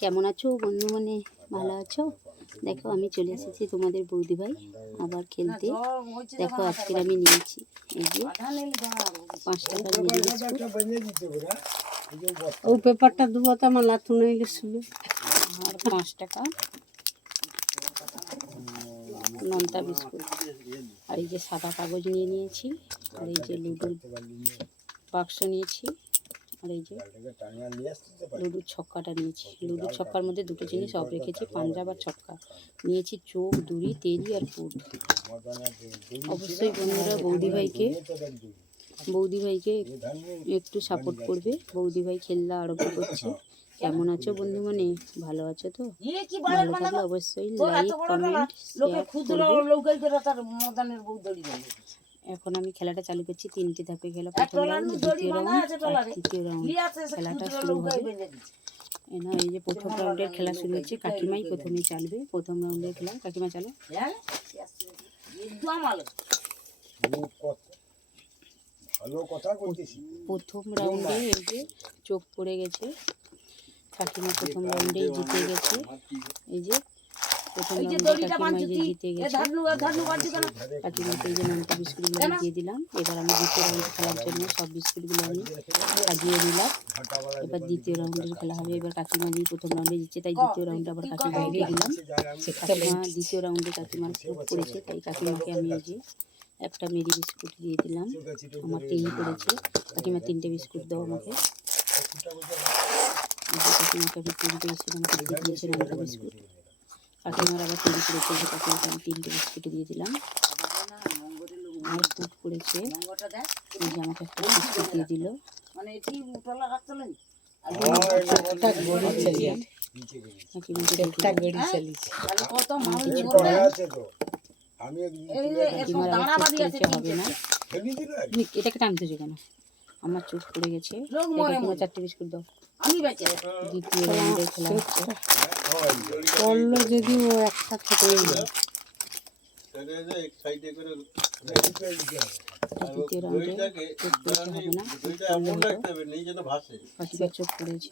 কেমন আছো বন্ধু মনে? ভালো আছো? দেখো আমি চলে এসেছি তোমাদের বৌদি ভাই আবার খেলতে। দেখো আজকের আমি নিয়েছি এই যে পাঁচ টাকার ও পেপারটা দেবো তো আমার নইলে ছিল আর পাঁচ টাকা। নোনতা বিস্কুট। আর এই যে সাদা কাগজ নিয়ে নিয়েছি। আর এই যে লুডুর বাক্স নিয়েছি। আর এই যে লুডুর ছক্কাটা নিয়েছি। লুডুর ছক্কার মধ্যে দুটো জিনিস সব রেখেছি পাঞ্জাব আর ছক্কা। নিয়েছি চোখ দড়ি তেরি আর পুট অবশ্যই বন্ধুরা বৌদি ভাইকে বৌদি ভাইকে একটু সাপোর্ট করবে। বৌদি ভাই খেলা আরম্ভ করছে। কেমন আছো বন্ধু মানে? ভালো আছো তো? ভালো থাকলে অবশ্যই লাইক কমেন্ট শেয়ার করবে। এখন আমি খেলাটা চালু করছি তিনটে ধাপে খেলা প্রথম রাউন্ড দ্বিতীয় রাউন্ড আর তৃতীয় রাউন্ড খেলাটা শুরু হবে। এই না এই যে প্রথম রাউন্ডের খেলা শুরু হচ্ছে কাকিমাই প্রথমে চালবে প্রথম রাউন্ডের খেলা। কাকিমা চালো। কইতেছি প্রথম রাউন্ডে এই যে চোখ পড়ে গেছে কাকিমা প্রথম রাউন্ডেই জিতে গেছে। এই যে প্রথম কাকিমা এই যে নামটা বিস্কুটগুলো দিয়ে দিলাম। এবার আমি দ্বিতীয় রাউন্ড খেলার জন্য সব বিস্কুটগুলো আমি সাজিয়ে নিলাম এবার দ্বিতীয় রাউন্ডের খেলা হবে। এবার কাকিমা প্রথম রাউন্ডে জিতছে তাই দ্বিতীয় রাউন্ডে আবার কাকিমাকে দিলাম কাকিমা দ্বিতীয় রাউন্ডে কাকিমার চোখ পড়েছে তাই কাকিমাকে আমি এই যে একটা মেরি বিস্কুট দিয়ে দিলাম। আমার তিন পড়েছে। কাকিমা তিনটে বিস্কুট দাও আমাকে। কাকিমাকে আমি তিনটে বিস্কুট আমাকে দিয়ে একটা বিস্কুট। কাকিমার আবার তিন পড়েছে যে কাকিমাকে আমি তিনটে বিস্কুট দিয়ে দিলাম। আর এই যে আমাকে একটা বিস্কুট দিয়ে দিল। কাকিমাকে একটা দেখলাম। গড়ি চালিয়েছে কিছু করা আছে তো। আমি কাকিমার আবার চোখ না। ফেলি দিল? তুমি এটাকে টানতে কেন? আমার চোখ পড়ে গেছে। চারটে বিস্কুট দাও। দ্বিতীয় রাউন্ডের খেলা হচ্ছে পড়ল যদি ও একটা থেকেই দ্বিতীয় রাউন্ডে চোখ পড়েছে হবে না। কাকিমার চোখ পড়েছে।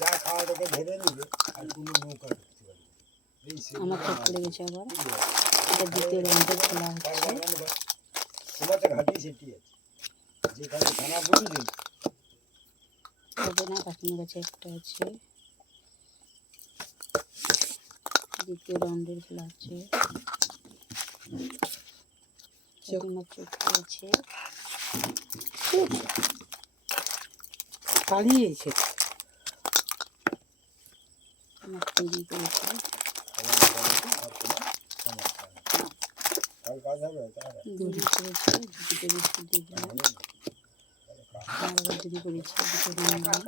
যা খাওয়া তোকে ধরে নিবে আর কোনো নৌকা ঢুকতে পারবে না। এই সে আমার চোখ পড়ে গেছে আবার। এটা দ্বিতীয় রাউন্ডের খেলা হচ্ছে। আছে কাকিমার কাছে একটা আছে। দ্বিতীয় রাউন্ডের খেলা হচ্ছে কাকিমার পালিয়েছে। আমার তৈরি করেছে। কাল কাজ হবে তাহলে। দড়ি করেছে। দুটো বিস্কুট দিয়ে দিলাম আর আবার দড়ি করেছে দুটো দিয়ে দিলাম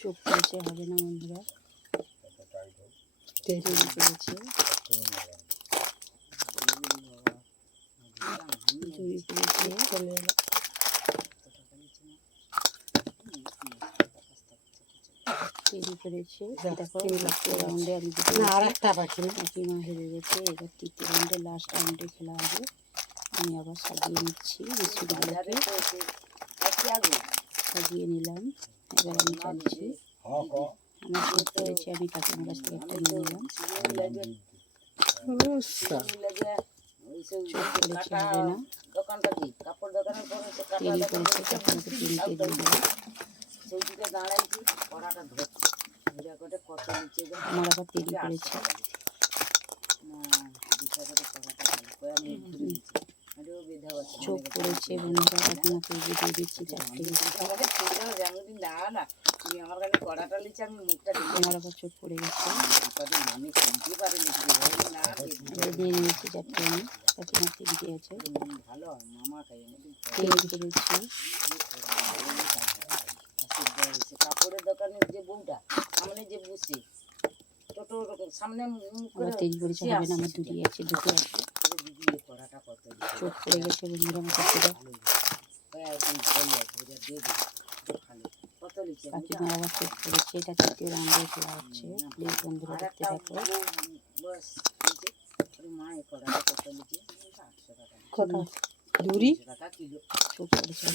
চোখ পড়েছে হবে না বন্ধুরা। তৈরি করেছে। তৈরি করেছে। চলে এলো। করেছে। দেখো রাউন্ডে আমি না আর একটা পাখি না? কাকিমা হেরে গেছে এবার তৃতীয় রাউন্ডে লাস্ট রাউন্ডে খেলা হবে। আমি আবার সাজিয়ে নিচ্ছি বিস্কুটগুলোকে। সাজিয়ে নিলাম। এবার আমি ক আমার চোখ পড়েছে আমি কাকিমার কাছ থেকে একটা নিয়ে নিলাম। হবে না। তৈরি করেছে কাকিমাকে তিনটে দিয়ে দিলাম আমার আবার তৈরি করেছে। চোখ পড়েছে বন্ধুরা এই যে দিয়ে দিচ্ছি আমার আবার চোখ পড়ে গেছে। দিয়ে নিয়েছি চারটে আমি কাকিমার তিনটে আছে তৈরি করেছি কাপড়ের দোকানের যে বউটা সামনে যে বসে সামনে মুখ করে আবার হবে না আমার দুটি আছে দুটো আছে। দিদি পড়াটা কত চোখ পড়ে গেছে বন্ধুরা আমার কাছে কয়েকদিন বলে ঘুরে দিয়ে দিই লিখে কাকিমার আবার চোখ পড়েছে এটা তৃতীয় রাউন্ডে খেলা হচ্ছে প্লিজ বন্ধুরা দেখতে থাকো। চোখ পড়েছে।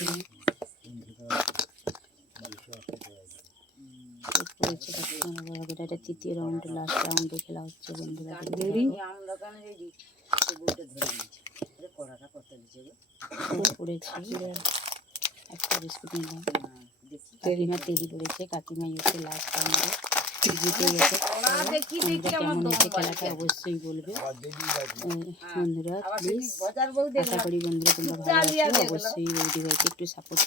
লাস্ট জিতে গেছে খেলাটা অবশ্যই বলবে বন্ধুরা প্লিজ আশা করি বন্ধুরা তোমরা ভালো অবশ্যই একটু সাপোর্ট